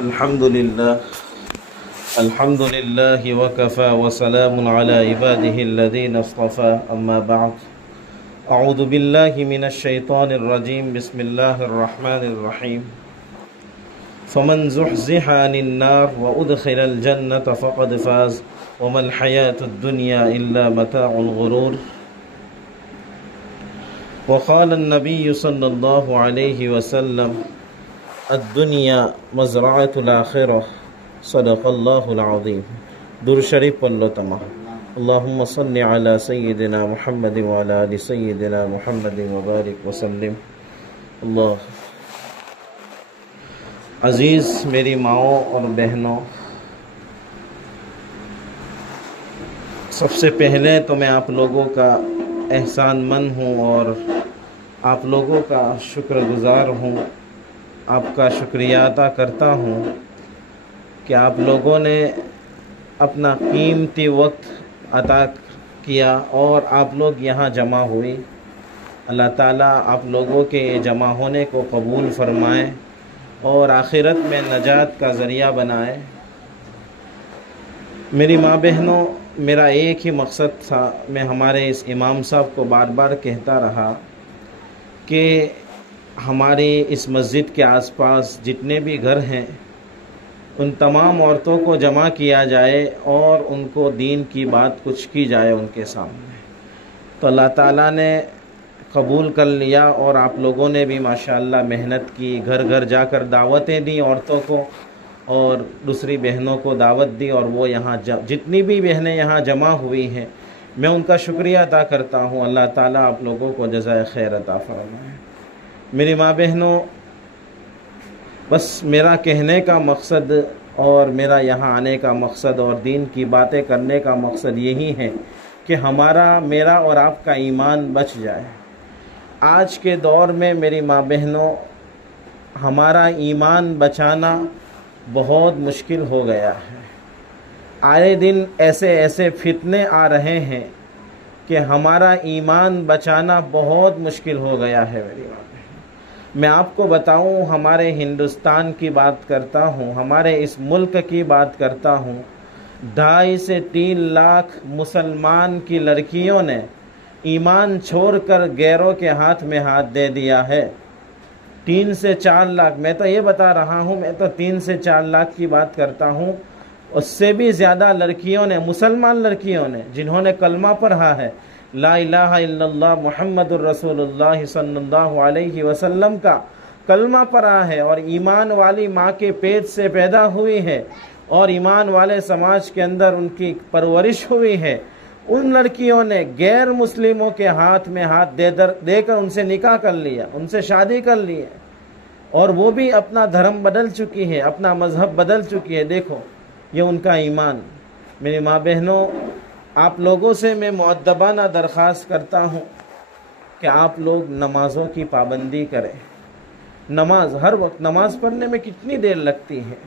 अल्हम्दुलिल्लाह वकफ़ा वसलामुन अला इबादिहिल्लज़ीना इस्तफ़ा अम्मा बअद अऊज़ु बिल्लाहि मिनश शैतानिर रजीम बिस्मिल्लाहिर रहमानिर रहीम फ़मन ज़ुहज़िहा अनिन नार व उदख़िलल जन्नत फ़क़द फ़ाज़ वमल हयातुद दुनिया इल्ला मताउल गुरूर व क़ालन नबिय्यु सल्लल्लाहु अलैहि वसल्लम अद्दुनिया मज़रअतुल आखिरह सदक़ल्लाहुल अज़ीम। दुरूद शरीफ पढ़ लो तमाम। अल्लाहुम्मा सल्लि अला सय्यिदिना मुहम्मद व अला आलि सय्यिदिना मुहम्मद व बारिक व सल्लिम। अल्लाह। अज़ीज़ मेरी माओं और बहनों, सबसे पहले तो मैं आप लोगों का एहसानमंद हूँ और आप लोगों का शुक्रगुज़ार हूँ, आपका शुक्रिया अदा करता हूँ कि आप लोगों ने अपना कीमती वक्त अता किया और आप लोग यहाँ जमा हुए। अल्लाह ताला आप लोगों के जमा होने को कबूल फरमाए और आखिरत में नजात का ज़रिया बनाए। मेरी माँ बहनों, मेरा एक ही मकसद था, मैं हमारे इस इमाम साहब को बार बार कहता रहा कि हमारी इस मस्जिद के आसपास जितने भी घर हैं उन तमाम औरतों को जमा किया जाए और उनको दीन की बात कुछ की जाए उनके सामने। तो अल्लाह ताला ने कबूल कर लिया और आप लोगों ने भी माशाअल्लाह मेहनत की, घर घर जाकर दावतें दी औरतों को और दूसरी बहनों को दावत दी और वो यहाँ जितनी भी बहनें यहाँ जमा हुई हैं मैं उनका शुक्रिया अदा करता हूँ। अल्लाह ताला आप लोगों को जज़ाए खैर अता फरमाए। मेरी माँ बहनों, बस मेरा कहने का मकसद और मेरा यहाँ आने का मकसद और दीन की बातें करने का मकसद यही है कि मेरा और आपका ईमान बच जाए। आज के दौर में मेरी माँ बहनों, हमारा ईमान बचाना बहुत मुश्किल हो गया है। आए दिन ऐसे ऐसे फितने आ रहे हैं कि हमारा ईमान बचाना बहुत मुश्किल हो गया है। मेरी माँ, मैं आपको बताऊं, हमारे हिंदुस्तान की बात करता हूं, हमारे इस मुल्क की बात करता हूं, 2.5 से 3 लाख मुसलमान की लड़कियों ने ईमान छोड़कर गैरों के हाथ में हाथ दे दिया है। 3 से 4 लाख, मैं तो ये बता रहा हूं, मैं तो 3 से 4 लाख की बात करता हूं। उससे भी ज़्यादा लड़कियों ने, मुसलमान लड़कियों ने, जिन्होंने कलमा पढ़ा है, ला इलाहा इल्लल्लाह मुहम्मदुर रसूलुल्लाह सल्लल्लाहु अलैहि वसल्लम का कलमा पढ़ा है और ईमान वाली माँ के पेट से पैदा हुई है और ईमान वाले समाज के अंदर उनकी परवरिश हुई है, उन लड़कियों ने गैर मुस्लिमों के हाथ में हाथ देकर उनसे निकाह कर लिया, उनसे शादी कर ली है और वो भी अपना धर्म बदल चुकी है, अपना मजहब बदल चुकी है। देखो ये उनका ईमान। मेरी माँ बहनों, आप लोगों से मैं मुअद्दबाना दरख्वास्त करता हूँ कि आप लोग नमाज़ों की पाबंदी करें। नमाज हर वक्त, नमाज़ पढ़ने में कितनी देर लगती है।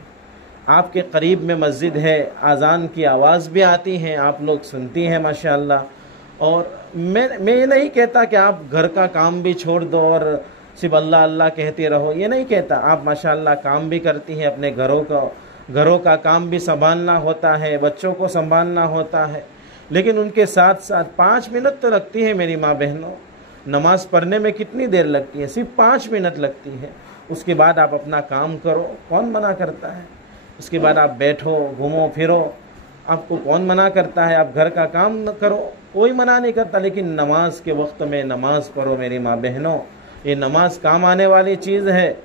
आपके करीब में मस्जिद है, अज़ान की आवाज़ भी आती है, आप लोग सुनती हैं माशाअल्लाह। और मैं ये नहीं कहता कि आप घर का काम भी छोड़ दो और सिर्फ अल्लाह अल्लाह कहते रहो, ये नहीं कहता। आप माशाअल्लाह काम भी करती हैं, अपने घरों का काम भी संभालना होता है, बच्चों को संभालना होता है, लेकिन उनके साथ साथ 5 मिनट तो लगती है। मेरी माँ बहनों, नमाज पढ़ने में कितनी देर लगती है? सिर्फ 5 मिनट लगती है। उसके बाद आप अपना काम करो, कौन मना करता है? उसके बाद आप बैठो, घूमो फिरो, आपको कौन मना करता है? आप घर का काम करो, कोई मना नहीं करता, लेकिन नमाज के वक्त में नमाज पढ़ो। मेरी माँ बहनों, ये नमाज काम आने वाली चीज़ है।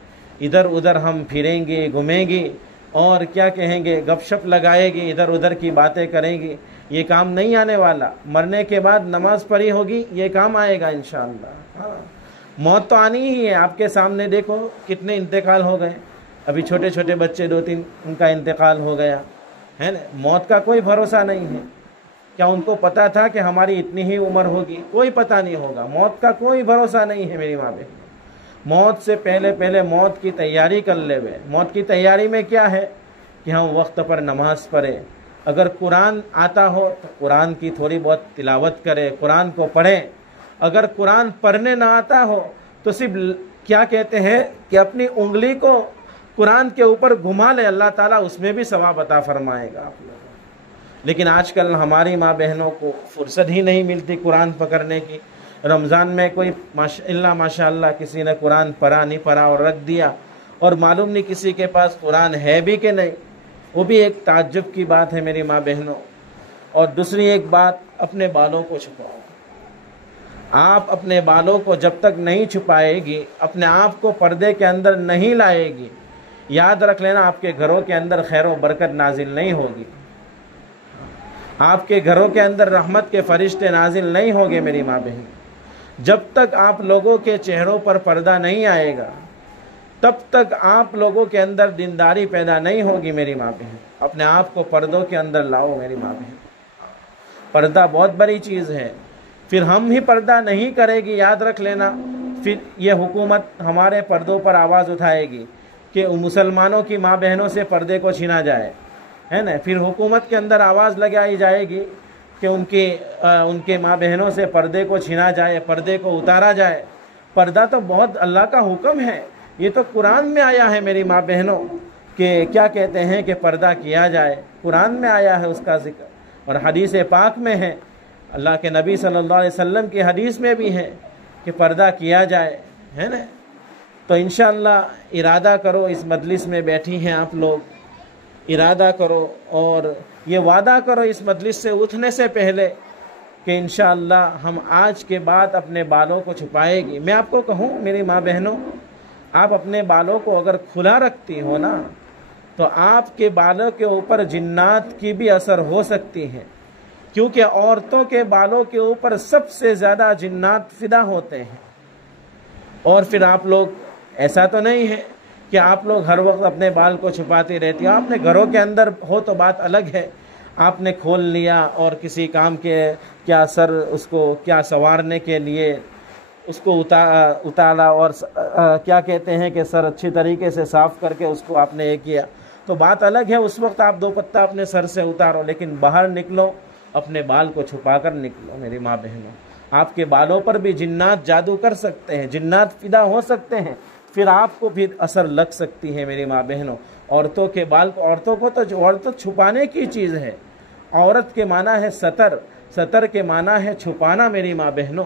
इधर उधर हम फिरेंगे, घूमेंगे और क्या कहेंगे, गपशप लगाएगी, इधर उधर की बातें करेंगी, ये काम नहीं आने वाला। मरने के बाद नमाज पढ़ी होगी, ये काम आएगा इंशाअल्लाह। हाँ, मौत तो आनी ही है। आपके सामने देखो कितने इंतकाल हो गए, अभी छोटे छोटे बच्चे 2-3 उनका इंतकाल हो गया है ना। मौत का कोई भरोसा नहीं है। क्या उनको पता था कि हमारी इतनी ही उम्र होगी? कोई पता नहीं होगा। मौत का कोई भरोसा नहीं है मेरी माँ बहन। मौत से पहले मौत की तैयारी कर ले। मौत की तैयारी में क्या है कि हम वक्त पर नमाज पढ़ें। अगर कुरान आता हो तो कुरान की थोड़ी बहुत तिलावत करें, कुरान को पढ़ें। अगर कुरान पढ़ने ना आता हो तो सिर्फ क्या कहते हैं कि अपनी उंगली को कुरान के ऊपर घुमा ले, अल्लाह ताला उसमें भी सवाब अता फरमाएगा आप लोगों को। लेकिन आजकल हमारी माँ बहनों को फुर्सत ही नहीं मिलती कुरान पकड़ने की। रमज़ान में कोई माशाअल्लाह किसी ने कुरान पढ़ा नहीं पढ़ा और रख दिया, और मालूम नहीं किसी के पास कुरान है भी कि नहीं। वो भी एक ताज्जुब की बात है मेरी माँ बहनों। और दूसरी एक बात, अपने बालों को छुपाओ। आप अपने बालों को जब तक नहीं छुपाएगी, अपने आप को पर्दे के अंदर नहीं लाएगी, याद रख लेना आपके घरों के अंदर खैर व बरकत नाजिल नहीं होगी, आपके घरों के अंदर रहमत के फरिश्ते नाजिल नहीं होंगे मेरी माँ बहन। जब तक आप लोगों के चेहरों पर पर्दा नहीं आएगा, तब तक आप लोगों के अंदर दीनदारी पैदा नहीं होगी मेरी माँ बहन। अपने आप को पर्दों के अंदर लाओ मेरी माँ बहन। पर्दा बहुत बड़ी चीज़ है। फिर हम ही पर्दा नहीं करेगी, याद रख लेना, फिर ये हुकूमत हमारे पर्दों पर आवाज़ उठाएगी कि मुसलमानों की माँ बहनों से पर्दे को छीना जाए, है ना। फिर हुकूमत के अंदर आवाज़ लगाई जाएगी कि उनके माँ बहनों से पर्दे को छीना जाए, पर्दे को उतारा जाए। पर्दा तो बहुत अल्लाह का हुक्म है, ये तो कुरान में आया है मेरी माँ बहनों कि क्या कहते हैं कि पर्दा किया जाए, कुरान में आया है उसका जिक्र। और हदीस पाक में है, अल्लाह के नबी सल्लल्लाहु अलैहि वसल्लम की हदीस में भी है कि पर्दा किया जाए, है ना। तो इंशाअल्लाह इरादा करो, इस मजलिस में बैठी हैं आप लोग, इरादा करो और ये वादा करो इस मजलिस से उठने से पहले कि इंशाअल्लाह हम आज के बाद अपने बालों को छुपाएगी। मैं आपको कहूँ मेरी माँ बहनों, आप अपने बालों को अगर खुला रखती हो ना, तो आपके बालों के ऊपर जिन्नात की भी असर हो सकती है, क्योंकि औरतों के बालों के ऊपर सबसे ज़्यादा जिन्नात फिदा होते हैं। और फिर आप लोग, ऐसा तो नहीं है कि आप लोग हर वक्त अपने बाल को छुपाती रहती हो। आपने घरों के अंदर हो तो बात अलग है, आपने खोल लिया और किसी काम के क्या सर उसको क्या संवारने के लिए उसको उतारा और क्या कहते हैं कि सर अच्छी तरीके से साफ़ करके उसको आपने ये किया, तो बात अलग है। उस वक्त आप 2 पत्ता अपने सर से उतारो, लेकिन बाहर निकलो अपने बाल को छुपा कर निकलो मेरी माँ बहनों। आपके बालों पर भी जिन्नात जादू कर सकते हैं, जिन्नात फिदा हो सकते हैं, फिर आपको भी असर लग सकती है मेरी माँ बहनों। औरतों के बाल को, औरत छुपाने की चीज़ है। औरत के माना है सतर, सतर के माना है छुपाना मेरी माँ बहनों।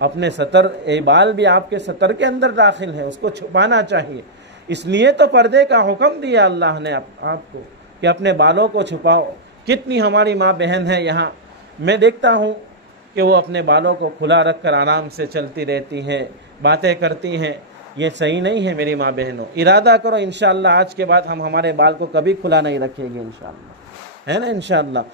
अपने सतर, ये बाल भी आपके सतर के अंदर दाखिल है, उसको छुपाना चाहिए। इसलिए तो पर्दे का हुक्म दिया अल्लाह ने आपको कि अपने बालों को छुपाओ। कितनी हमारी माँ बहन है यहाँ, मैं देखता हूँ कि वो अपने बालों को खुला रखकर आराम से चलती रहती हैं, बातें करती हैं। ये सही नहीं है मेरी माँ बहनों। इरादा करो इंशाअल्लाह आज के बाद हम हमारे बाल को कभी खुला नहीं रखेंगे इंशाअल्लाह, है ना। इंशाअल्लाह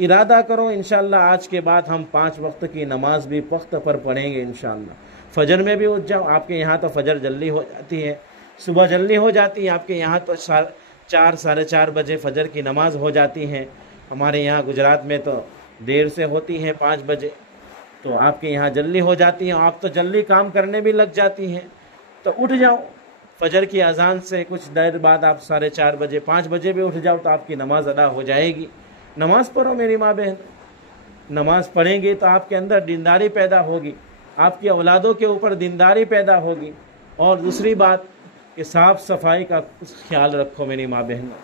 इरादा करो, इंशाअल्लाह आज के बाद हम 5 वक्त की नमाज भी वक्त पर पढ़ेंगे इंशाअल्लाह। फजर में भी उठ जाओ, आपके यहाँ तो फजर जल्दी हो जाती है, सुबह जल्दी हो जाती है, आपके यहाँ तो 4 साढ़े 4 बजे फजर की नमाज हो जाती है। हमारे यहाँ गुजरात में तो देर से होती है 5 बजे, तो आपके यहाँ जल्दी हो जाती है। आप तो जल्दी काम करने भी लग जाती हैं, तो उठ जाओ फजर की अजान से कुछ देर बाद आप 4:30 बजे 5 बजे भी उठ जाओ तो आपकी नमाज अदा हो जाएगी। नमाज पढ़ो मेरी माँ बहन, नमाज पढ़ेंगे तो आपके अंदर दीनदारी पैदा होगी, आपकी औलादों के ऊपर दीनदारी पैदा होगी। और दूसरी बात कि साफ़ सफाई का ख्याल रखो मेरी माँ बहनों,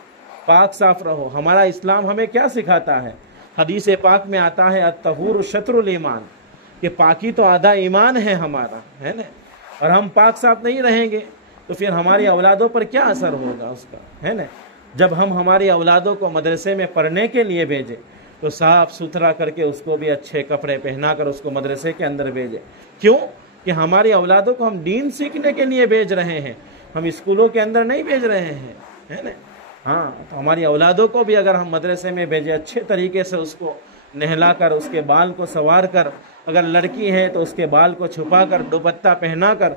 पाक साफ रहो। हमारा इस्लाम हमें क्या सिखाता है, हदीस पाक में आता है अत्तहूर शत्रुल ईमान, कि पाकी तो आधा ईमान है हमारा, है ना। और हम पाक साफ नहीं रहेंगे तो फिर हमारी औलादों पर क्या असर होगा उसका, है ना। जब हम हमारी औलादों को मदरसे में पढ़ने के लिए भेजें तो साफ़ सुथरा करके उसको भी अच्छे कपड़े पहना कर उसको मदरसे के अंदर भेजें। क्यों कि हमारी औलादों को हम दीन सीखने के लिए भेज रहे हैं, हम स्कूलों के अंदर नहीं भेज रहे हैं, है ना। हाँ, तो हमारी औलादों को भी अगर हम मदरसे में भेजें, अच्छे तरीके से उसको नहला कर, उसके बाल को संवार कर, अगर लड़की है तो उसके बाल को छुपा कर, दुपट्टा पहना कर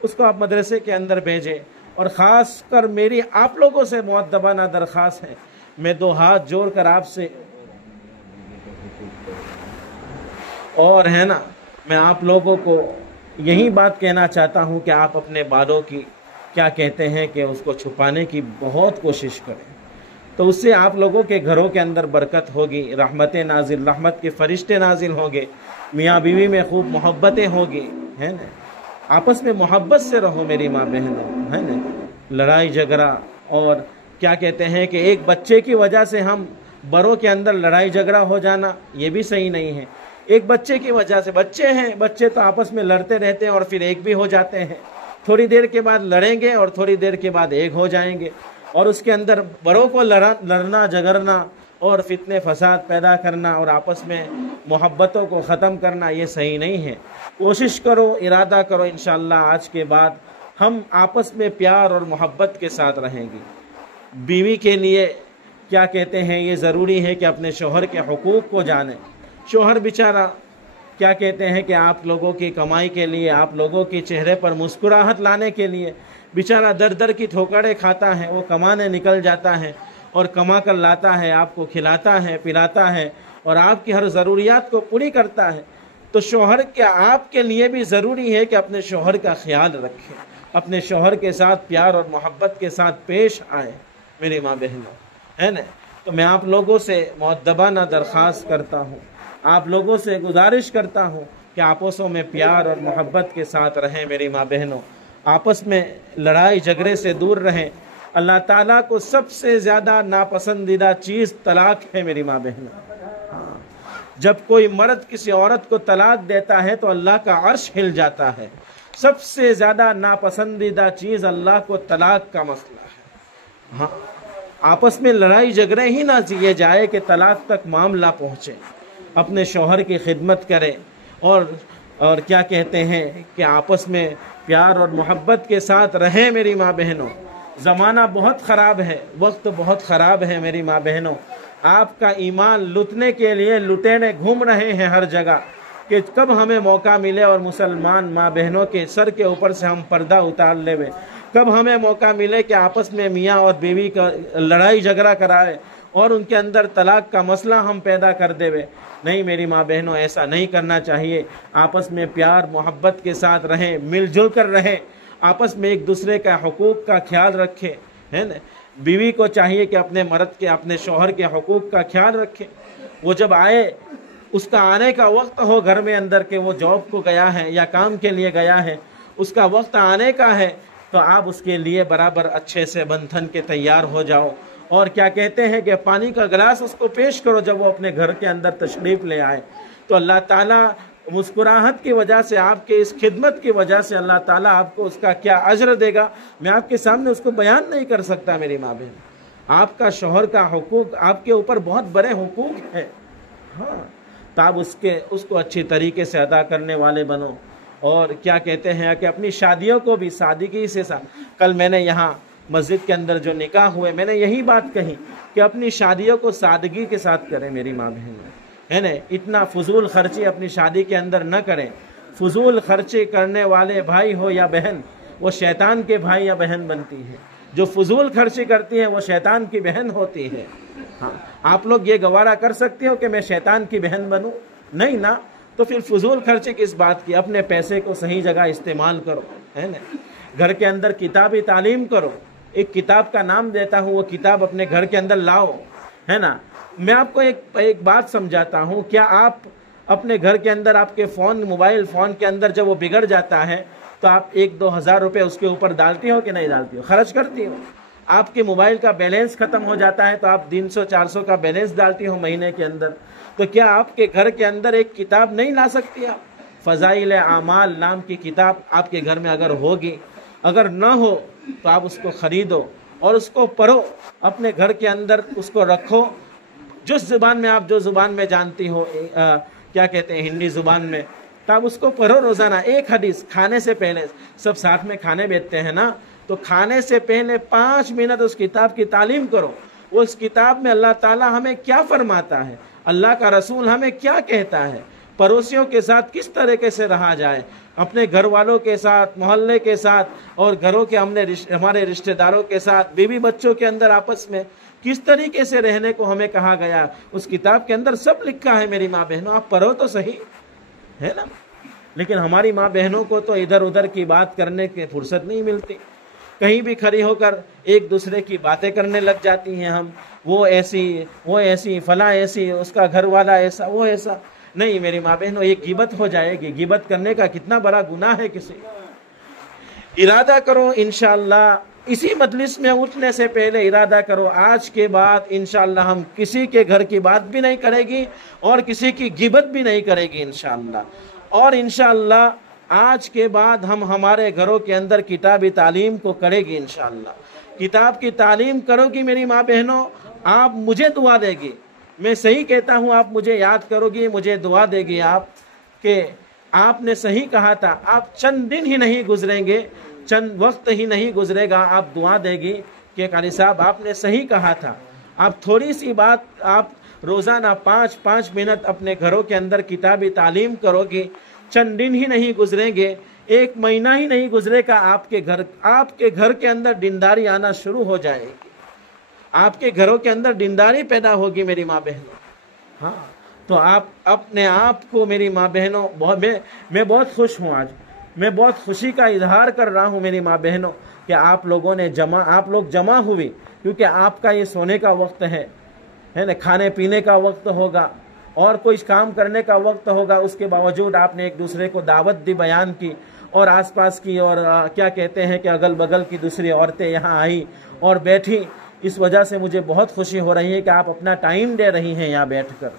उसको आप मदरसे के अंदर भेजें। और ख़ास कर मेरी आप लोगों से मुअद्दबाना दरख्वास्त है, मैं 2 हाथ जोड़ कर आपसे, और है ना, मैं आप लोगों को यही बात कहना चाहता हूँ कि आप अपने बालों की क्या कहते हैं कि उसको छुपाने की बहुत कोशिश करें, तो उससे आप लोगों के घरों के अंदर बरकत होगी, रहमतें नाजिल, रहमत के फरिश्ते नाजिल होंगे, मियाँ बीवी में खूब मोहब्बतें होगी, है ना। आपस में मोहब्बत से रहो मेरी माँ बहनों, है ना। लड़ाई झगड़ा, और क्या कहते हैं कि एक बच्चे की वजह से हम बड़ों के अंदर लड़ाई झगड़ा हो जाना, ये भी सही नहीं है। एक बच्चे की वजह से, बच्चे हैं, बच्चे तो आपस में लड़ते रहते हैं और फिर एक भी हो जाते हैं, थोड़ी देर के बाद लड़ेंगे और थोड़ी देर के बाद एक हो जाएंगे, और उसके अंदर बड़ों को लड़ना झगड़ना और फितने फसाद पैदा करना और आपस में मोहब्बतों को ख़त्म करना, ये सही नहीं है। कोशिश करो, इरादा करो, इंशाअल्लाह आज के बाद हम आपस में प्यार और मोहब्बत के साथ रहेंगे। बीवी के लिए क्या कहते हैं, ये ज़रूरी है कि अपने शोहर के हुकूक को जाने। शोहर बेचारा क्या कहते हैं कि आप लोगों की कमाई के लिए, आप लोगों के चेहरे पर मुस्कुराहट लाने के लिए बेचारा दर दर की ठोकरें खाता है। वो कमाने निकल जाता है और कमा कर लाता है, आपको खिलाता है, पिलाता है और आपकी हर ज़रूरियात को पूरी करता है। तो शोहर क्या आपके लिए भी ज़रूरी है कि अपने शोहर का ख्याल रखें, अपने शोहर के साथ प्यार और मोहब्बत के साथ पेश आए। मेरी माँ बहनों, है ना, तो मैं आप लोगों से मुअद्दबाना दरख्वास्त करता हूँ, आप लोगों से गुजारिश करता हूँ कि आपसों में प्यार और मोहब्बत के साथ रहें। मेरी माँ बहनों, आपस में लड़ाई झगड़े से दूर रहें। अल्लाह ताला को सबसे ज़्यादा नापसंदीदा चीज़ तलाक है। मेरी माँ बहनों, हाँ, जब कोई मर्द किसी औरत को तलाक देता है तो अल्लाह का अर्श हिल जाता है। सबसे ज़्यादा नापसंदीदा चीज़ अल्लाह को तलाक का मसला है। हाँ, आपस में लड़ाई झगड़े ही ना किए जाए कि तलाक तक मामला पहुँचे। अपने शौहर की खिदमत करें और क्या कहते हैं कि आपस में प्यार और मोहब्बत के साथ रहें। मेरी माँ बहनों, ज़माना बहुत ख़राब है, वक्त बहुत ख़राब है। मेरी माँ बहनों, आपका ईमान लुटने के लिए लुटेरे घूम रहे हैं हर जगह कि कब हमें मौका मिले और मुसलमान माँ बहनों के सर के ऊपर से हम पर्दा उतार लेवे, कब हमें मौका मिले कि आपस में मियाँ और बीवी का लड़ाई झगड़ा कराए और उनके अंदर तलाक का मसला हम पैदा कर देवे। नहीं मेरी माँ बहनों, ऐसा नहीं करना चाहिए। आपस में प्यार मोहब्बत के साथ रहें, मिलजुल कर रहें, आपस में एक दूसरे का हुकूक का ख्याल रखें, है ना। बीवी को चाहिए कि अपने मर्द के, अपने शौहर के हुकूक का ख्याल रखें। वो जब आए, उसका आने का वक्त हो घर में अंदर के, वो जॉब को गया है या काम के लिए गया है, उसका वक्त आने का है, तो आप उसके लिए बराबर अच्छे से बंधन के तैयार हो जाओ और क्या कहते हैं कि पानी का गिलास उसको पेश करो जब वो अपने घर के अंदर तशरीफ़ ले आए। तो अल्लाह ताला मुस्कुराहट की वजह से, आपके इस खिदमत की वजह से अल्लाह ताला आपको उसका क्या अजर देगा, मैं आपके सामने उसको बयान नहीं कर सकता। मेरी माँ बहन, आपका शौहर का हुकूक आपके ऊपर बहुत बड़े हुकूक है। हाँ, तो आप उसको अच्छी तरीके से अदा करने वाले बनो। और क्या कहते हैं कि अपनी शादियों को भी सादगी से साथ, कल मैंने यहाँ मस्जिद के अंदर जो निकाह हुए, मैंने यही बात कही कि अपनी शादियों को सादगी के साथ करें। मेरी माँ बहन, है ना, इतना फजूल खर्ची अपनी शादी के अंदर न करें। फजूल खर्चे करने वाले भाई हो या बहन, वो शैतान के भाई या बहन बनती है। जो फजूल खर्ची करती है वो शैतान की बहन होती है। हाँ, आप लोग ये गवारा कर सकते हो कि मैं शैतान की बहन बनूं? नहीं ना, तो फिर फजूल खर्चे किस बात की। अपने पैसे को सही जगह इस्तेमाल करो, है ना। घर के अंदर किताबी तालीम करो। एक किताब का नाम देता हूँ, वो किताब अपने घर के अंदर लाओ, है ना। मैं आपको एक बात समझाता हूँ। क्या आप अपने घर के अंदर, आपके फ़ोन, मोबाइल फ़ोन के अंदर जब वो बिगड़ जाता है तो आप 1-2 हज़ार रुपये उसके ऊपर डालती हो कि नहीं डालती हो? खर्च करती हो। आपके मोबाइल का बैलेंस ख़त्म हो जाता है तो आप 300-400 का बैलेंस डालती हो महीने के अंदर। तो क्या आपके घर के अंदर एक किताब नहीं ला सकती आप? फ़ज़ाइल आमाल नाम की किताब आपके घर में अगर होगी, अगर न हो तो आप उसको ख़रीदो और उसको पढ़ो, अपने घर के अंदर उसको रखो। जिस ज़ुबान में आप, जो ज़ुबान में जानती हो, क्या कहते हैं हिंदी ज़ुबान में, तो आप उसको पढ़ो रोज़ाना। एक हदीस खाने से पहले, सब साथ में खाने बैठते हैं ना, तो खाने से पहले 5 मिनट उस किताब की तालीम करो। उस किताब में अल्लाह ताला हमें क्या फरमाता है, अल्लाह का रसूल हमें क्या कहता है, पड़ोसियों के साथ किस तरीके से रहा जाए, अपने घर वालों के साथ, मोहल्ले के साथ और घरों के हमारे रिश्तेदारों के साथ, बीवी बच्चों के अंदर आपस में किस तरीके से रहने को हमें कहा गया, उस किताब के अंदर सब लिखा है। मेरी माँ बहनों, आप पढ़ो तो सही, है ना। लेकिन हमारी माँ बहनों को तो इधर उधर की बात करने की फुर्सत नहीं मिलती। कहीं भी खड़ी होकर एक दूसरे की बातें करने लग जाती हैं। हम वो ऐसी फला ऐसी, उसका घर वाला ऐसा, वो ऐसा। नहीं मेरी माँ बहनों, ये गिबत हो जाएगी। गिबत करने का कितना बड़ा गुनाह है किसी। इरादा करो इंशाअल्लाह इसी मजलिस में उठने से पहले इरादा करो, आज के बाद इंशाअल्लाह हम किसी के घर की बात भी नहीं करेगी और किसी की गिबत भी नहीं करेगी इंशाअल्लाह। और इंशाअल्लाह आज के बाद हम हमारे घरों के अंदर किताबी तालीम को करेगी इंशाअल्लाह। किताब की तालीम करोगी मेरी माँ बहनों, आप मुझे दुआ देगी। मैं सही कहता हूँ, आप मुझे याद करोगी, मुझे दुआ देगी आप कि आपने सही कहा था। आप चंद दिन ही नहीं गुजरेंगे, चंद वक्त ही नहीं गुजरेगा, आप दुआ देगी कि कारी साहब आपने सही कहा था। आप थोड़ी सी बात, आप रोज़ाना 5-5 मिनट अपने घरों के अंदर किताबी तालीम करोगी, चंद दिन ही नहीं गुजरेंगे, 1 महीना ही नहीं गुजरेगा, आपके घर के अंदर दीनदारी आना शुरू हो जाएगी, आपके घरों के अंदर दीनदारी पैदा होगी मेरी माँ बहनों। हाँ, तो आप अपने आप को मेरी माँ बहनों, मैं बहुत खुश हूँ आज, मैं बहुत खुशी का इजहार कर रहा हूँ मेरी माँ बहनों कि आप लोग जमा हुए, क्योंकि आपका ये सोने का वक्त है ना, खाने पीने का वक्त होगा और कोई काम करने का वक्त होगा। उसके बावजूद आपने एक दूसरे को दावत दी, बयान की, और आसपास की और क्या कहते हैं कि अगल बगल की दूसरी औरतें यहाँ आई और बैठी। इस वजह से मुझे बहुत खुशी हो रही है कि आप अपना टाइम दे रही हैं यहाँ बैठकर।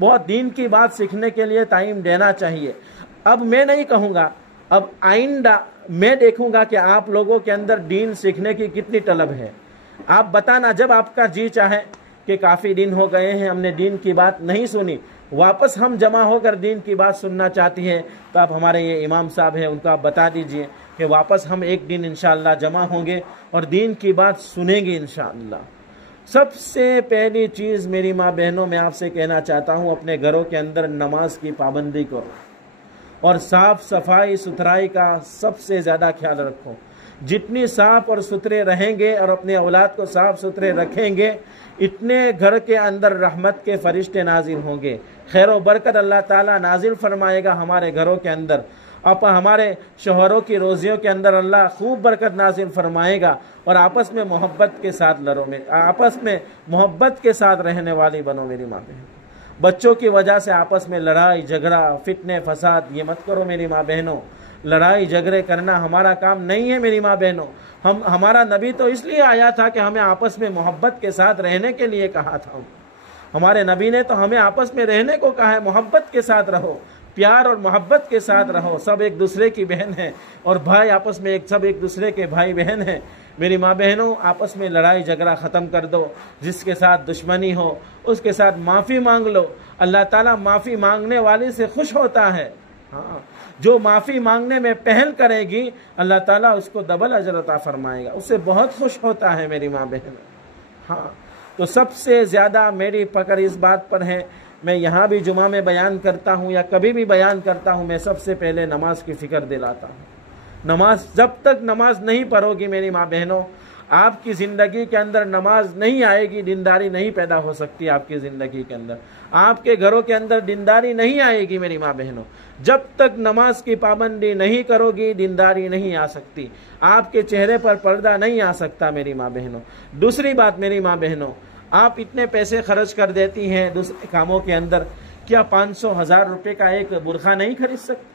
बहुत दीन की बात सीखने के लिए टाइम देना चाहिए। अब मैं नहीं कहूँगा, अब आइंदा मैं देखूंगा कि आप लोगों के अंदर दीन सीखने की कितनी तलब है। आप बताना, जब आपका जी चाहे कि काफ़ी दिन हो गए हैं हमने दीन की बात नहीं सुनी, वापस हम जमा होकर दीन की बात सुनना चाहती हैं, तो आप हमारे ये इमाम साहब हैं उनको आप बता दीजिए कि वापस हम एक दिन इंशाअल्लाह जमा होंगे और दीन की बात सुनेंगे इंशाअल्लाह। सबसे पहली चीज़ मेरी माँ बहनों, मैं आपसे कहना चाहता हूँ, अपने घरों के अंदर नमाज की पाबंदी करो और साफ सफाई सुथराई का सबसे ज़्यादा ख्याल रखो। जितनी साफ और सुथरे रहेंगे और अपने औलाद को साफ सुथरे रखेंगे, इतने घर के अंदर रहमत के फरिश्ते नाजिल होंगे, खैर व बरकत अल्लाह ताला नाजिल फरमाएगा हमारे घरों के अंदर। अब हमारे शोहरों की रोज़ियों के अंदर अल्लाह खूब बरकत नाजिल फरमाएगा और आपस में मोहब्बत के साथ लड़ो, आपस में मोहब्बत के साथ रहने वाली बनो मेरी माँ बहन। बच्चों की वजह से आपस में लड़ाई झगड़ा फितने फसाद ये मत करो मेरी माँ बहनों। लड़ाई झगड़े करना हमारा काम नहीं है मेरी माँ बहनों। हमारा नबी तो इसलिए आया था कि हमें आपस में मोहब्बत के साथ रहने के लिए कहा था। हमारे नबी ने तो हमें आपस में रहने को कहा है, मोहब्बत के साथ रहो, प्यार और मोहब्बत के साथ रहो। सब एक दूसरे की बहन है और भाई आपस में सब एक दूसरे के भाई बहन हैं। मेरी माँ बहनों, आपस में लड़ाई झगड़ा ख़त्म कर दो। जिसके साथ दुश्मनी हो उसके साथ माफ़ी मांग लो। अल्लाह ताला माफ़ी मांगने वाले से खुश होता है। हाँ, जो माफ़ी मांगने में पहल करेगी अल्लाह ताला उसको डबल अजर अता फरमाएगा, उससे बहुत खुश होता है मेरी माँ बहन। हाँ, तो सबसे ज़्यादा मेरी पकड़ इस बात पर है, मैं यहाँ भी जुमा में बयान करता हूँ या कभी भी बयान करता हूँ, मैं सबसे पहले नमाज की फ़िक्र दिलाता हूँ। नमाज, जब तक नमाज नहीं पढ़ोगी मेरी माँ बहनों, आपकी ज़िंदगी के अंदर नमाज नहीं आएगी, दीनदारी नहीं पैदा हो सकती आपकी ज़िंदगी के अंदर, आपके घरों के अंदर दीनदारी नहीं आएगी मेरी माँ बहनों। जब तक नमाज की पाबंदी नहीं करोगी दीनदारी नहीं आ सकती, आपके चेहरे पर पर्दा नहीं आ सकता मेरी माँ बहनों। दूसरी बात मेरी माँ बहनों, आप इतने पैसे खर्च कर देती हैं दूसरे कामों के अंदर, क्या 500-1000 रुपये का एक बुरखा नहीं खरीद सकते?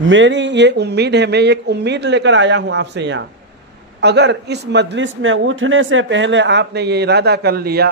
मेरी ये उम्मीद है, मैं एक उम्मीद लेकर आया हूँ आपसे यहाँ। अगर इस मजलिस में उठने से पहले आपने ये इरादा कर लिया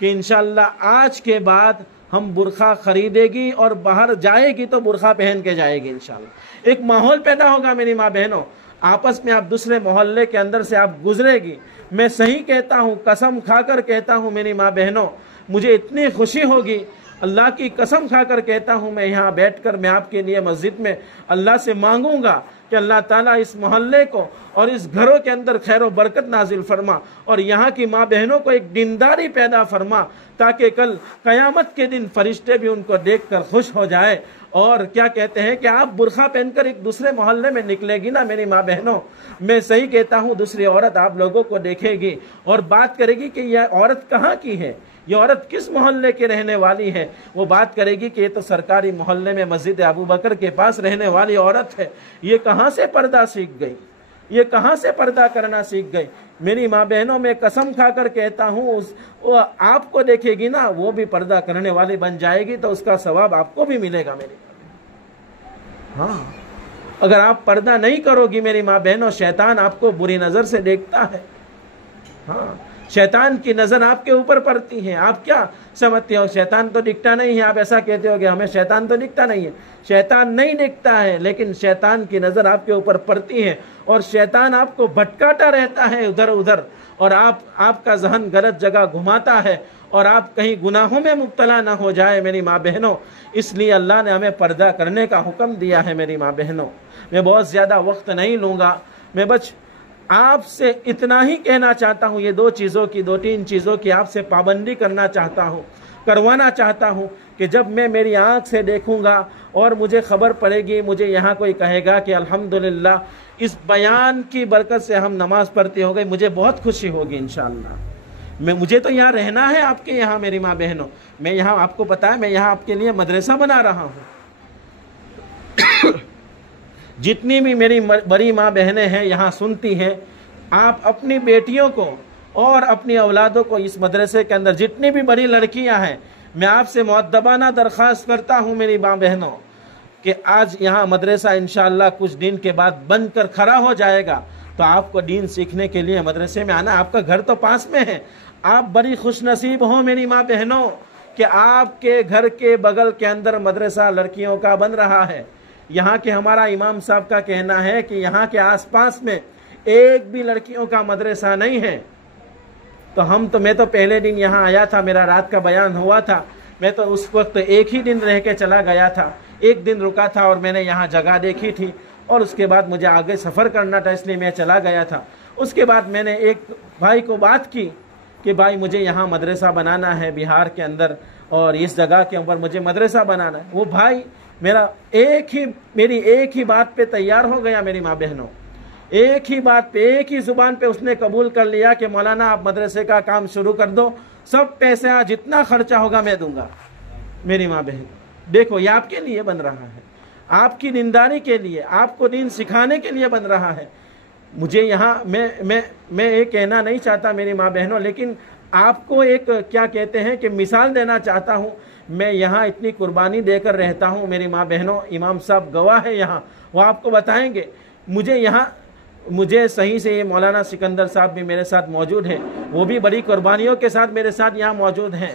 कि इंशाअल्लाह आज के बाद हम बुरखा खरीदेगी और बाहर जाएगी तो बुरखा पहन के जाएगी इंशाअल्लाह, एक माहौल पैदा होगा मेरी माँ बहनों। आपस में आप दूसरे मोहल्ले के अंदर से आप गुजरेगी, मैं सही कहता हूँ, कसम खाकर कहता हूँ मेरी माँ बहनों, मुझे इतनी खुशी होगी, अल्लाह की कसम खाकर कहता हूँ, मैं यहाँ बैठकर मैं आपके लिए मस्जिद में अल्लाह से मांगूंगा कि अल्लाह ताला इस मोहल्ले को और इस घरों के अंदर खैर व बरकत नाजिल फरमा और यहाँ की माँ बहनों को एक दीनदारी पैदा फरमा, ताकि कल क़यामत के दिन फरिश्ते भी उनको देखकर खुश हो जाए। और क्या कहते हैं कि आप बुरखा पहनकर एक दूसरे मोहल्ले में निकलेगी ना मेरी माँ बहनों, मैं सही कहता हूँ, दूसरी औरत आप लोगों को देखेगी और बात करेगी कि यह औरत कहाँ की है, ये औरत किस मोहल्ले के रहने वाली है। वो बात करेगी कि ये तो सरकारी मोहल्ले में मस्जिद अबू बकर के पास रहने वाली औरत है, ये कहाँ से पर्दा सीख गई, ये कहाँ से पर्दा करना सीख गई। मेरी माँ बहनों, मैं कसम खाकर कहता हूँ, वो आपको देखेगी ना, वो भी पर्दा करने वाली बन जाएगी, तो उसका सवाब आपको भी मिलेगा मेरी। हाँ, अगर आप पर्दा नहीं करोगी मेरी माँ बहनों, शैतान आपको बुरी नज़र से देखता है। हाँ, शैतान की नज़र आपके ऊपर पड़ती है। आप क्या समझते हो शैतान तो दिखता नहीं है, आप ऐसा कहते हो कि हमें शैतान तो दिखता नहीं है। शैतान नहीं दिखता है, लेकिन शैतान की नज़र आपके ऊपर पड़ती है और शैतान आपको भटकाता रहता है उधर उधर, और आपका जहन गलत जगह घुमाता है और आप कहीं गुनाहों में मुब्तला ना हो जाए मेरी माँ बहनों। इसलिए अल्लाह ने हमें पर्दा करने का हुक्म दिया है मेरी माँ बहनों। मैं बहुत ज़्यादा वक्त नहीं लूँगा, मैं बस आपसे इतना ही कहना चाहता हूँ, ये दो तीन चीज़ों की आपसे पाबंदी करना चाहता हूँ, करवाना चाहता हूँ कि जब मैं मेरी आँख से देखूँगा और मुझे ख़बर पड़ेगी, मुझे यहाँ कोई कहेगा कि अल्हम्दुलिल्लाह इस बयान की बरकत से हम नमाज़ पढ़ते हो गए, मुझे बहुत खुशी होगी इंशाअल्लाह। मुझे तो यहाँ रहना है आपके यहाँ मेरी माँ बहनों। मैं यहाँ, आपको पता है, मैं यहाँ आपके लिए मदरसा बना रहा हूँ। जितनी भी मेरी बड़ी माँ बहनें हैं यहाँ सुनती हैं, आप अपनी बेटियों को और अपनी औलादों को इस मदरसे के अंदर, जितनी भी बड़ी लड़कियाँ हैं, मैं आपसे मुअद्दबाना दरख्वास्त करता हूँ मेरी माँ बहनों कि आज यहाँ मदरसा इंशाअल्लाह कुछ दिन के बाद बन कर खड़ा हो जाएगा, तो आपको दीन सीखने के लिए मदरसे में आना। आपका घर तो पास में है, आप बड़ी खुशनसीब हो मेरी माँ बहनों कि आपके घर के बगल के अंदर मदरसा लड़कियों का बन रहा है। यहाँ के हमारा इमाम साहब का कहना है कि यहाँ के आसपास में एक भी लड़कियों का मदरसा नहीं है। तो मैं तो पहले दिन यहाँ आया था, मेरा रात का बयान हुआ था, मैं तो उस वक्त एक ही दिन रह के चला गया था, एक दिन रुका था और मैंने यहाँ जगह देखी थी और उसके बाद मुझे आगे सफ़र करना था, इसलिए मैं चला गया था। उसके बाद मैंने एक भाई को बात की कि भाई मुझे यहाँ मदरसा बनाना है बिहार के अंदर और इस जगह के ऊपर मुझे मदरसा बनाना है। वो भाई मेरी एक ही बात पे तैयार हो गया मेरी माँ बहनों, एक ही बात पे, एक ही जुबान पे उसने कबूल कर लिया कि मौलाना आप मदरसे का काम शुरू कर दो, सब पैसा जितना खर्चा होगा मैं दूंगा। मेरी माँ बहन देखो, ये आपके लिए बन रहा है, आपकी दीनदारी के लिए, आपको दीन सिखाने के लिए बन रहा है। मुझे यहाँ मैं ये कहना नहीं चाहता मेरी माँ बहनों, लेकिन आपको एक क्या कहते हैं कि मिसाल देना चाहता हूँ। मैं यहाँ इतनी कुर्बानी देकर रहता हूँ मेरी माँ बहनों, इमाम साहब गवाह है यहाँ, वो आपको बताएंगे। मुझे सही से ये मौलाना सिकंदर साहब भी मेरे साथ मौजूद हैं, वो भी बड़ी कुर्बानियों के साथ मेरे साथ यहाँ मौजूद हैं,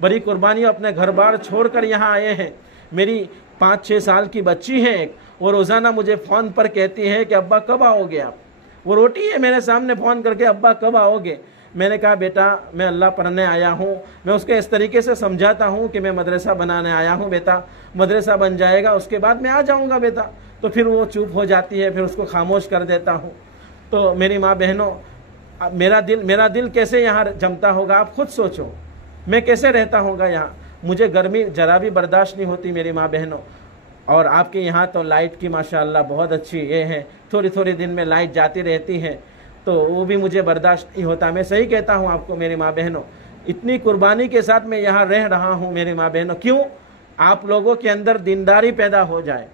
बड़ी कुर्बानियों अपने घर बार छोड़ कर यहाँ आए हैं। मेरी 5-6 साल की बच्ची है एक, वो रोज़ाना मुझे फ़ोन पर कहती है कि अब्बा कब आओगे आप। वो रोटी है मेरे सामने फ़ोन करके, अब्बा कब आओगे। मैंने कहा बेटा मैं अल्लाह पढ़ने आया हूँ। मैं उसको इस तरीके से समझाता हूँ कि मैं मदरसा बनाने आया हूँ बेटा, मदरसा बन जाएगा उसके बाद मैं आ जाऊँगा बेटा। तो फिर वो चुप हो जाती है, फिर उसको खामोश कर देता हूँ। तो मेरी माँ बहनों, मेरा दिल कैसे यहाँ जमता होगा आप खुद सोचो, मैं कैसे रहता होगा यहाँ। मुझे गर्मी ज़रा भी बर्दाश्त नहीं होती मेरी माँ बहनों। और आपके यहाँ तो लाइट की माशाअल्लाह बहुत अच्छी ये है, थोड़ी थोड़ी दिन में लाइट जाती रहती है, तो वो भी मुझे बर्दाश्त नहीं होता। मैं सही कहता हूँ आपको मेरी माँ बहनों, इतनी कुर्बानी के साथ मैं यहाँ रह रहा हूँ मेरी माँ बहनों। क्यों? आप लोगों के अंदर दीनदारी पैदा हो जाए,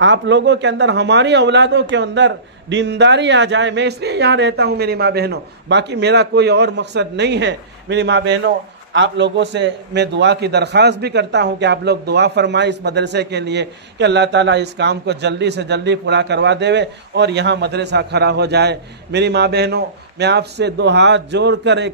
आप लोगों के अंदर, हमारी औलादों के अंदर दीनदारी आ जाए, मैं इसलिए यहाँ रहता हूँ मेरी माँ बहनों। बाकी मेरा कोई और मकसद नहीं है मेरी माँ बहनों। आप लोगों से मैं दुआ की दरख्वास्त भी करता हूँ कि आप लोग दुआ फरमाएं इस मदरसे के लिए कि अल्लाह ताला इस काम को जल्दी से जल्दी पूरा करवा देवे और यहाँ मदरसा खड़ा हो जाए। मेरी माँ बहनों, मैं आपसे 2 हाथ जोड़कर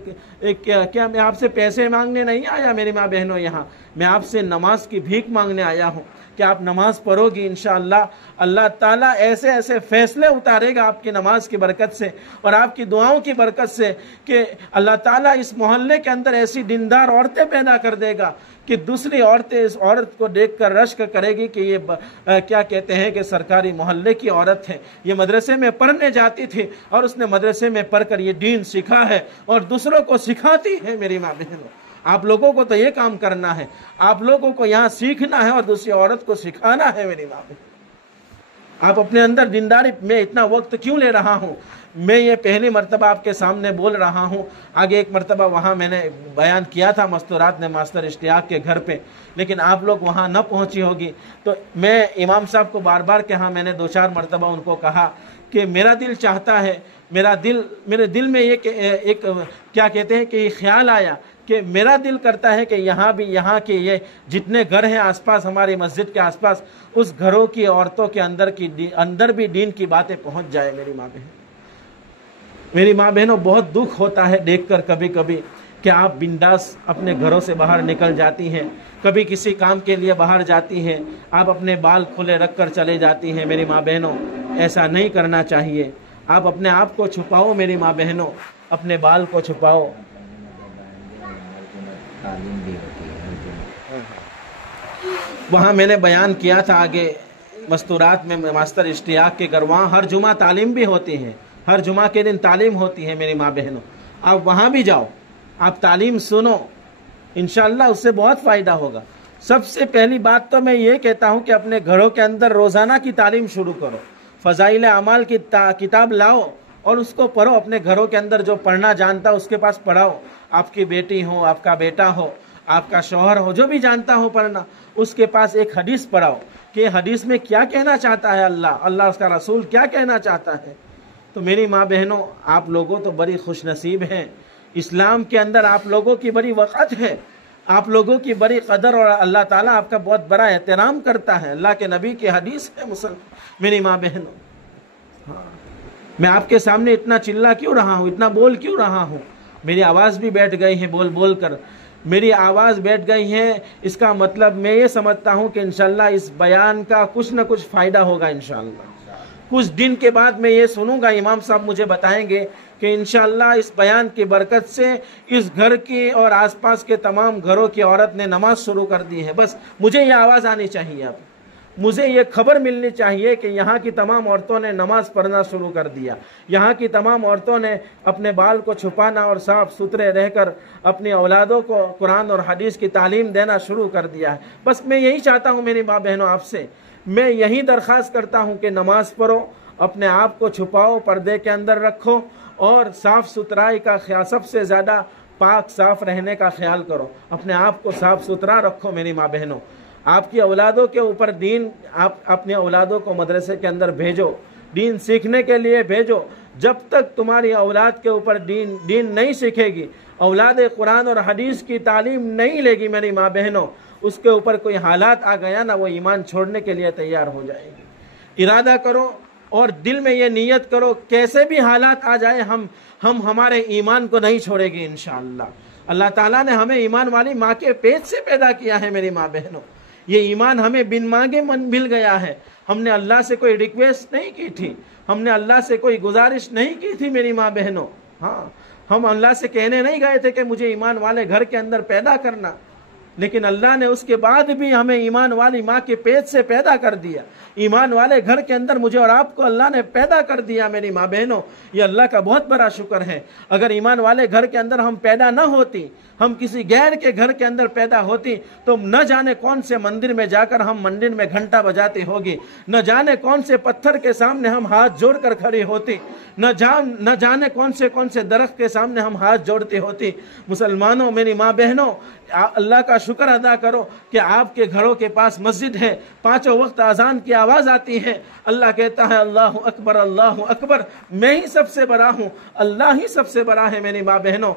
क्या मैं आपसे पैसे मांगने नहीं आया मेरी माँ बहनों, यहाँ मैं आपसे नमाज की भीख मांगने आया हूँ कि आप नमाज पढ़ोगी इंशाअल्लाह, अल्लाह ताला ऐसे ऐसे फैसले उतारेगा आपकी नमाज की बरकत से और आपकी दुआओं की बरकत से कि अल्लाह ताला इस मोहल्ले के अंदर ऐसी दीनदार औरतें पैदा कर देगा कि दूसरी औरतें इस औरत को देखकर रश्क करेगी कि ये क्या कहते हैं कि सरकारी मोहल्ले की औरत है, ये मदरसे में पढ़ने जाती थी और उसने मदरसे में पढ़कर ये दीन सीखा है और दूसरों को सिखाती है। मेरी माँ बहनों, आप लोगों को तो ये काम करना है, आप लोगों को यहाँ सीखना है और दूसरी औरत को सिखाना है। मेरी माँ बहन, आप अपने अंदर दीनदारी में इतना वक्त क्यों ले रहा हूँ? मैं ये पहली मर्तबा आपके सामने बोल रहा हूँ। आगे एक मर्तबा वहाँ मैंने बयान किया था मस्तूरात ने मास्टर इश्तियाक के घर पे, लेकिन आप लोग वहाँ न पहुँची होगी। तो मैं इमाम साहब को बार बार कहा, मैंने 2-4 मर्तबा उनको कहा कि मेरा दिल चाहता है मेरे दिल में एक क्या कहते हैं कि ख्याल आया कि मेरा दिल करता है कि यहाँ के ये जितने घर हैं आसपास, हमारी मस्जिद के आसपास, उस घरों की औरतों के अंदर भी दीन की बातें पहुंच जाए। मेरी माँ बहनों, बहुत दुख होता है देखकर कभी कभी कि आप बिंदास अपने घरों से बाहर निकल जाती हैं, कभी किसी काम के लिए बाहर जाती हैं, आप अपने बाल खुले रख कर चले जाती हैं। मेरी माँ बहनों, ऐसा नहीं करना चाहिए। आप अपने आप को छुपाओ मेरी माँ बहनों, अपने बाल को छुपाओ। वहाँ मैंने बयान किया था आगे मस्तूरात में, मास्टर इश्तियाक के घर, वहाँ हर जुमा तालीम भी होती है, हर जुमा के दिन तालीम होती है। मेरी माँ बहनों, आप वहाँ भी जाओ, आप तालीम सुनो, इंशाअल्लाह उससे बहुत फ़ायदा होगा। सबसे पहली बात तो मैं ये कहता हूँ कि अपने घरों के अंदर रोज़ाना की तालीम शुरू करो, फ़ज़ाइल अमाल की किताब लाओ और उसको पढ़ो। अपने घरों के अंदर जो पढ़ना जानता हो उसके पास पढ़ाओ। आपकी बेटी हो, आपका बेटा हो, आपका शौहर हो, जो भी जानता हो पढ़ना, उसके पास एक हदीस पढ़ाओ कि हदीस में क्या कहना चाहता है अल्लाह उसका रसूल क्या कहना चाहता है। तो मेरी माँ बहनों, आप लोगों तो बड़ी खुश नसीब हैं, इस्लाम के अंदर आप लोगों की बड़ी वक़्त है, आप लोगों की बड़ी कदर, और अल्लाह ताला आपका बहुत बड़ा एहतराम करता है। अल्लाह के नबी की हदीस है मेरी माँ बहनों। हाँ, मैं आपके सामने इतना चिल्ला क्यों रहा हूँ, इतना बोल क्यों रहा हूँ? मेरी आवाज़ भी बैठ गई है, बोल बोल कर मेरी आवाज़ बैठ गई है। इसका मतलब मैं ये समझता हूँ कि इंशाअल्लाह इस बयान का कुछ न कुछ फ़ायदा होगा। इंशाअल्लाह कुछ दिन के बाद मैं ये सुनूंगा, इमाम साहब मुझे बताएंगे कि इंशाअल्लाह इस बयान की बरकत से इस घर की और आसपास के तमाम घरों की औरत ने नमाज शुरू कर दी है। बस मुझे ये आवाज़ आनी चाहिए, अब मुझे ये खबर मिलनी चाहिए कि यहाँ की तमाम औरतों ने नमाज पढ़ना शुरू कर दिया, यहाँ की तमाम औरतों ने अपने बाल को छुपाना और साफ सुथरे रहकर अपनी औलादों को कुरान और हदीस की तालीम देना शुरू कर दिया है। बस मैं यही चाहता हूँ मेरी माँ बहनों, आपसे मैं यही दरख्वास्त करता हूँ कि नमाज पढ़ो, अपने आप को छुपाओ, पर्दे के अंदर रखो और साफ़ सुथराई का ख्याल, सबसे ज़्यादा पाक साफ़ रहने का ख्याल करो, अपने आप को साफ़ सुथरा रखो। मेरी माँ बहनों, आपकी औलादों के ऊपर दीन, आप अपनी औलादों को मदरसे के अंदर भेजो, दीन सीखने के लिए भेजो। जब तक तुम्हारी औलाद के ऊपर दीन नहीं सीखेगी, औलाद कुरान और हदीस की तालीम नहीं लेगी मेरी माँ बहनों, उसके ऊपर कोई हालात आ गया ना, वो ईमान छोड़ने के लिए तैयार हो जाएगी। इरादा करो और दिल में ये नीयत करो, कैसे भी हालात आ जाए हम हमारे ईमान को नहीं छोड़ेंगे इंशाअल्लाह। अल्लाह ताला ने हमें ईमान वाली माँ के पेट से पैदा किया है मेरी माँ बहनों। ये ईमान हमें बिन मांगे मन मिल गया है। हमने अल्लाह से कोई रिक्वेस्ट नहीं की थी, हमने अल्लाह से कोई गुजारिश नहीं की थी मेरी माँ बहनों। हाँ, हम अल्लाह से कहने नहीं गए थे कि मुझे ईमान वाले घर के अंदर पैदा करना, लेकिन अल्लाह ने उसके बाद भी हमें ईमान वाली माँ के पेट से पैदा कर दिया। ईमान वाले घर के अंदर मुझे और आपको अल्लाह ने पैदा कर दिया मेरी माँ बहनों, ये अल्लाह का बहुत बड़ा शुक्र है। अगर ईमान वाले घर के अंदर हम पैदा न होती, हम किसी गैर के घर के अंदर पैदा होती, तो न जाने कौन से मंदिर में जाकर हम मंदिर में घंटा बजाती होगी, न जाने कौन से पत्थर के सामने हम हाथ जोड़कर खड़ी होती, न जाने कौन से दरख्त के सामने हम हाथ जोड़ती होती। मुसलमानों, मेरी माँ बहनों, अल्लाह का शुक्र अदा करो कि आपके घरों के पास मस्जिद है, पांचों वक्त अजान की आवाज़ आती है, अल्लाह कहता है अल्लाहु अकबर अल्लाहु अकबर, मैं ही सबसे बड़ा हूँ, अल्लाह ही सबसे बड़ा है मेरी माँ बहनों।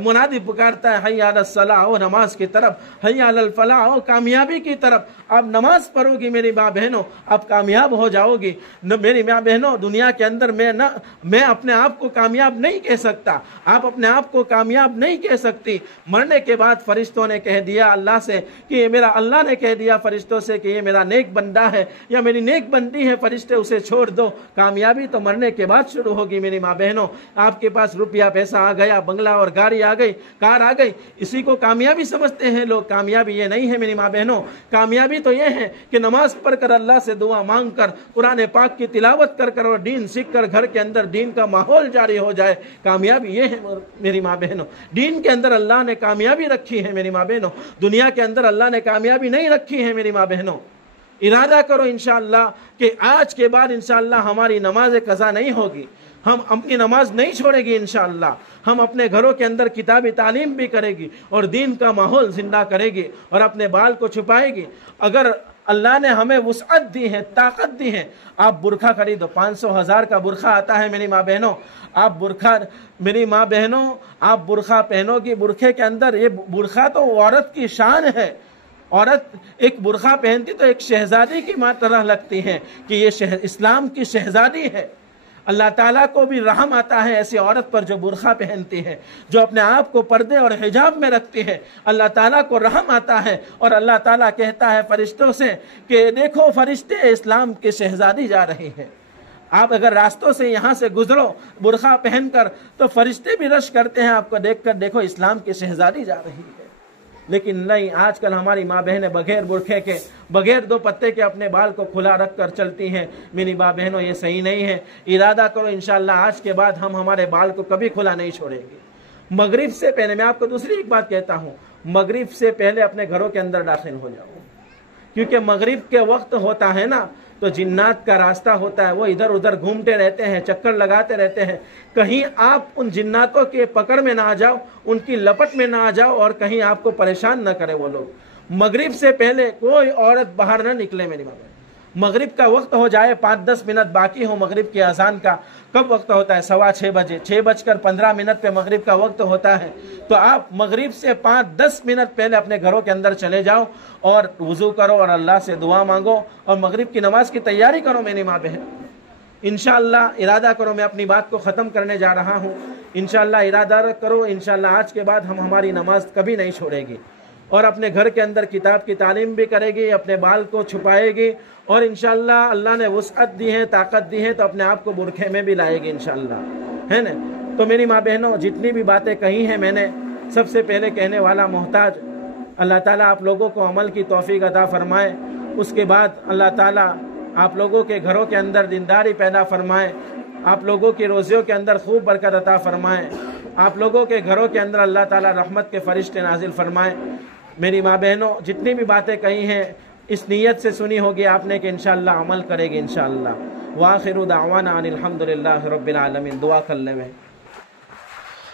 मुनादी पुकारता है हय्या अलस सलाह, ओ नमाज की तरफ, हय्या अलल फलाह, ओ कामयाबी की तरफ। आप नमाज पढ़ोगी मेरी माँ बहनों, आप कामयाब हो जाओगी। मेरी माँ बहनों, दुनिया के अंदर मैं अपने आप को कामयाब नहीं कह सकता, आप अपने आप को कामयाब नहीं कह सकती। मरने के बाद फरिश्तों ने कह दिया अल्लाह से कि ये मेरा, अल्लाह ने कह दिया फरिश्तों से कि ये मेरा नेक बंदा है या मेरी नेक बंदी है, फरिश्ते उसे छोड़ दो। कामयाबी तो मरने के बाद शुरू होगी मेरी माँ बहनों। आपके पास रुपया पैसा आ गया, बंगला और गाड़ी आ गई, कार आ गई, इसी को कामयाबी समझते हैं लोग। कामयाबी ये नहीं है मेरी माँ बहनों। कामयाबी तो ये है कि नमाज पढ़कर, अल्लाह से दुआ मांग कर, कुरान पाक की तिलावत कर और दीन सीख कर घर के अंदर दीन का माहौल जारी हो जाए। कामयाबी ये है मेरी माँ बहनों। दीन के अंदर अल्लाह ने कामयाबी रखी है मेरी माँ बहनों, दुनिया के अंदर अल्लाह ने कामयाबी नहीं रखी है मेरी माँ बहनों। इरादा करो इंशाअल्लाह कि आज के बाद इंशाअल्लाह हमारी नमाज कज़ा नहीं होगी, हम अपनी नमाज नहीं छोड़ेगी इंशाअल्लाह। हम अपने घरों के अंदर किताबी तालीम भी करेगी और दीन का माहौल जिंदा करेगी और अपने बाल को छुपाएगी। अगर अल्लाह ने हमें वुसअत दी है, ताकत दी है। आप बुरखा खरीदो, 500,000 का बुरखा आता है मेरी माँ बहनों। आप बुरखा, मेरी माँ बहनों, आप बुरखा पहनोगी, बुरखे के अंदर, ये बुरखा तो औरत की शान है। औरत एक बुरखा पहनती तो एक शहजादी की माँ तरह लगती है कि ये इस्लाम की शहजादी है। अल्लाह ताला को भी रहम आता है ऐसी औरत पर जो बुरखा पहनती है, जो अपने आप को पर्दे और हिजाब में रखती है। अल्लाह ताला को रहम आता है और अल्लाह ताला कहता है फरिश्तों से कि देखो फरिश्ते, इस्लाम की शहजादी जा रही है। आप अगर रास्तों से यहाँ से गुजरो बुरखा पहनकर तो फरिश्ते भी रश करते हैं आपको देखकर, देखो इस्लाम की शहजादी जा रही है। लेकिन नहीं, आजकल हमारी माँ बहनें बगैर बुरखे के, बगैर 2 पत्ते के अपने बाल को खुला रख कर चलती हैं। मेरी माँ बहनों, ये सही नहीं है। इरादा करो इंशाअल्लाह आज के बाद हम हमारे बाल को कभी खुला नहीं छोड़ेंगे। मगरिब से पहले, मैं आपको दूसरी एक बात कहता हूँ, मगरिब से पहले अपने घरों के अंदर दाखिल हो जाओ, क्योंकि मगरिब के वक्त होता है ना तो जिन्नात का रास्ता होता है, वो इधर उधर घूमते रहते हैं, चक्कर लगाते रहते हैं। कहीं आप उन जिन्नातों के पकड़ में ना आ जाओ, उनकी लपट में ना आ जाओ और कहीं आपको परेशान ना करे वो लोग। मगरिब से पहले कोई औरत बाहर ना निकले मेरी माँ। मगरिब का वक्त हो जाए, 5-10 मिनट बाकी हो मगरिब की अजान का। कब वक्त होता है? 6:15 बजे, 6:15 पे मगरिब का वक्त होता है। तो आप मगरिब से 5-10 मिनट पहले अपने घरों के अंदर चले जाओ और वुजू करो और अल्लाह से दुआ मांगो और मगरिब की नमाज की तैयारी करो मेरी माँ बहन। इंशाअल्लाह इरादा करो, मैं अपनी बात को ख़त्म करने जा रहा हूँ। इंशाअल्लाह इरादा करो, इंशाअल्लाह आज के बाद हम हमारी नमाज कभी नहीं छोड़ेगी और अपने घर के अंदर किताब की तालीम भी करेगी, अपने बाल को छुपाएगी और इंशाअल्लाह अल्लाह ने वुसअत दी है, ताकत दी है तो अपने आप को बुरखे में भी लाएगी इंशाअल्लाह, है ना। तो मेरी माँ बहनों, जितनी भी बातें कही हैं मैंने, सबसे पहले कहने वाला मोहताज अल्लाह ताला आप लोगों को अमल की तौफीक अता फरमाए। उसके बाद अल्लाह ताला आप लोगों के घरों के अंदर दीनदारी पैदा फरमाए, आप लोगों की रोज़ियों के अंदर खूब बरकत अता फरमाए, आप लोगों के घरों के अंदर अल्लाह ताला रहमत के फरिश्ते नाजिल फरमाए। मेरी माँ बहनों, जितनी भी बातें कही हैं इस नीयत से सुनी होगी आपने कि इंशाअल्लाह अमल करेगी इंशाअल्लाह। वाखिरु दावाना अनिल हम्दुलिल्लाहि रब्बिल आलमीन। दुआ कर ले में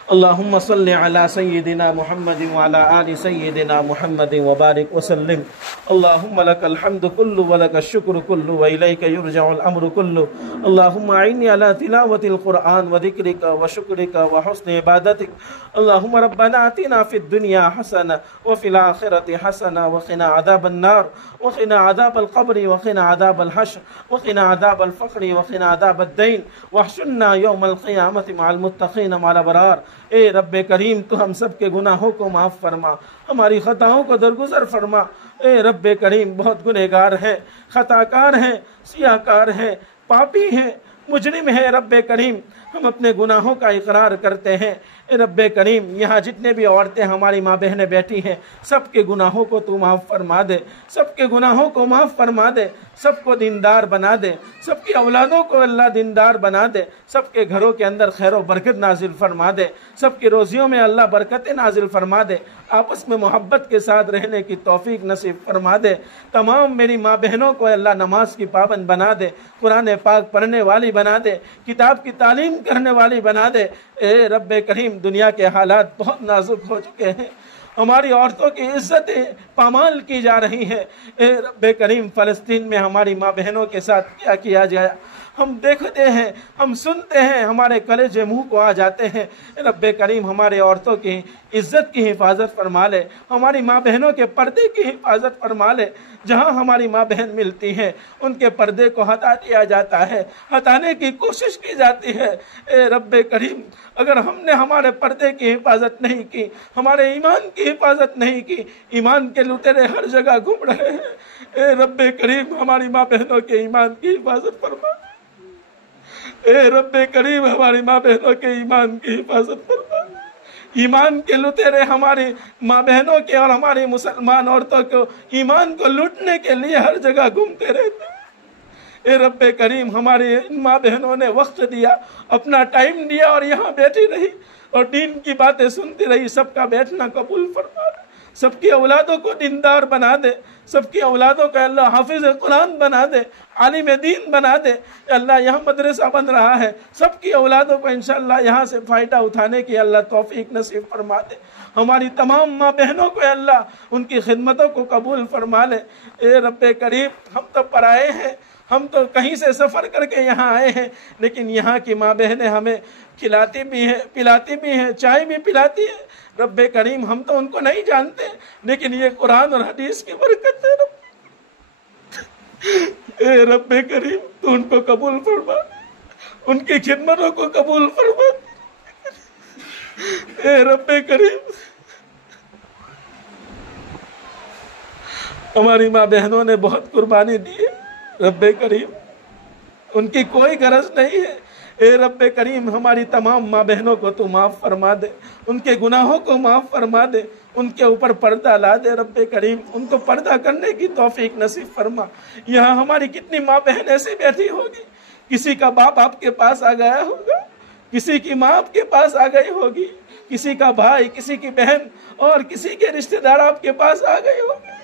अल्लाहुम्मा सल्लि अला सय्यिदिना मुहम्मदिन व अला आलि सय्यिदिना मुहम्मदिन व बारिक व सल्लिम। अल्लाहुम्मा लकल हम्दु कुल्लु व लकश शुक्र कुल्लु व इलैका युरजउल अम्रु कुल्लु। अल्लाहुम्मा अइन्नी अला तिलावतिल कुरआन व ज़िक्रिका व शुक्रिका व हुस्नि इबादतिक। अल्लाहुम्मा रब्बना आतिना फिद दुनिया हसना व फिल आखिरति हसना व क़िना अज़ाबन नार व क़िना अज़ाबल क़ब्र व क़िना अज़ाबल हश्र व क़िना अज़ाबल फ़क़्र व क़िना अज़ाबद दैन वहशुरना यौमल क़ियामति मअल मुत्तक़ीन मअल अबरार। ए रब्बे करीम, तो हम सब के गुनाहों को माफ़ फरमा, हमारी ख़ताओं को दरगुजर फरमा। ए रब्बे करीम, बहुत गुनहगार हैं, ख़ताकार हैं, सियाकार हैं, पापी हैं, मुजरिम हैं। रब्बे करीम, हम अपने गुनाहों का इकरार करते हैं। ए रब्बे करीम, यहाँ जितने भी औरतें हमारी माँ बहनें बैठी हैं, सबके गुनाहों को तू माफ़ फरमा दे, सबके गुनाहों को माफ़ फरमा दे, सबको दीनदार बना दे, सबकी औलादों को अल्लाह दीनदार बना दे, सबके घरों के अंदर खैर व बरकत नाजिल फरमा दे, सबकी रोज़ियों में अल्लाह बरकतें नाजिल फरमा दे, आपस में मोहब्बत के साथ रहने की तौफीक नसीब फरमा दे। तमाम मेरी माँ बहनों को अल्लाह नमाज की पाबंद बना दे, कुरान पाक पढ़ने वाली बना दे, किताब की तालीम करने वाली बना दे। ए रब्बे करीम, दुनिया के हालात बहुत नाजुक हो चुके हैं, हमारी औरतों की इज्जतें पामाल की जा रही हैं। ए रब्बे करीम, फ़लस्तीन में हमारी माँ बहनों के साथ क्या किया जाए हम देखते हैं, हम सुनते हैं, हमारे कलेजे मुंह को आ जाते हैं। रब्बे करीम, हमारे औरतों की इज्जत की हिफाजत फरमा ले, हमारी माँ बहनों के पर्दे की हिफाजत फरमा ले। जहाँ हमारी माँ बहन मिलती हैं उनके पर्दे को हटा दिया जाता है, हटाने की कोशिश की जाती है। ए रब्बे करीम, अगर हमने हमारे पर्दे की हिफाजत नहीं की, हमारे ईमान की हिफाजत नहीं की, ईमान के लुटेरे हर जगह घूम रहे हैं। ए रब्बे करीम, हमारी माँ बहनों के ईमान की हिफाजत फरमा। ए रब्बे करीम, हमारी माँ बहनों के ईमान की हिफाजत फरमा। ईमान के लुटेरे हमारी माँ बहनों के और हमारी मुसलमान औरतों को ईमान को लूटने के लिए हर जगह घूमते रहते। ए रब्बे करीम, हमारी माँ बहनों ने वक्त दिया, अपना टाइम दिया और यहाँ बैठी रही और दीन की बातें सुनती रही। सबका बैठना कबूल फरमा, सबकी औलादों को दीनदार बना दे, सबकी औलादों को अल्लाह हाफिज कुरान बना दे, आलिम दीन बना दे। अल्लाह यहाँ मदरसा बन रहा है, सबकी औलादों को इंशाअल्लाह यहाँ से फ़ायदा उठाने की अल्लाह तौफीक नसीब फरमा दे। हमारी तमाम माँ बहनों को अल्लाह उनकी खिदमतों को कबूल फरमा ले। ए रब्बे करीम, हम तो पराए हैं, हम तो कहीं से सफ़र करके यहाँ आए हैं, लेकिन यहाँ की माँ बहनें हमें खिलाती भी हैं, पिलाती भी हैं, चाय भी पिलाती है। रब्बे करीम, हम तो उनको नहीं जानते, लेकिन ये कुरान और हदीस की बरकत है। ए रब्बे करीम, तू उनको कबूल फरमा, उनकी खिदमतों को कबूल फरमा। ए रब्बे करीम, हमारी माँ बहनों ने बहुत कुर्बानी दी है। रब्बे करीम, उनकी कोई गरज नहीं है। ए रब्बे करीम, हमारी तमाम माँ बहनों को तू माफ़ फरमा दे, उनके गुनाहों को माफ़ फरमा दे, उनके ऊपर पर्दा ला दे। रब्बे करीम, उनको पर्दा करने की तौफीक नसीब फरमा। यहाँ हमारी कितनी माँ बहन ऐसी बैठी होगी, किसी का बाप आपके पास आ गया होगा, किसी की माँ आपके पास आ गई होगी, किसी का भाई, किसी की बहन और किसी के रिश्तेदार आपके पास आ गए होंगे।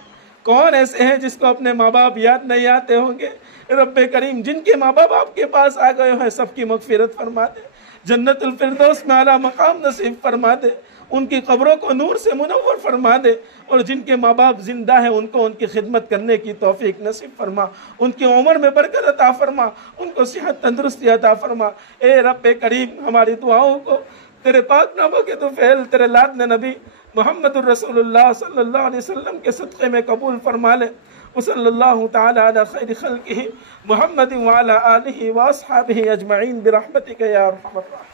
कौन ऐसे हैं जिसको अपने माँ बाप याद नहीं आते होंगे। रब्बे करीम, जिनके माँ बाप आपके पास आ गए हैं, सबकी मगफिरत फरमा दे, जन्नतुल फिरदौस में आला मकाम नसीब फरमा दे, उनकी कब्रों को नूर से मुनव्वर फरमा दे। और जिनके माँ बाप जिंदा हैं, उनको उनकी खिदमत करने की तौफीक नसीब फरमा, उनकी उम्र में बरकत अता फरमा, उनको सेहत तंदुरुस्ती अता फरमा। ए रब्बे करीम, हमारी दुआओं को तेरे पाक नामों के तो फैल, तेरे लादने नबी मुहम्मदुर रसूलुल्लाह सल्लल्लाहु अलैहि वसल्लम के सदक़े में कबूल फरमा ले। वसल्लल्लाहु तआला अला खैरि खल्क़िही मुहम्मदिन व अला आलिहि व अस्हाबिही अजमईन बिरहमतिका या अरहमर राहिमीन।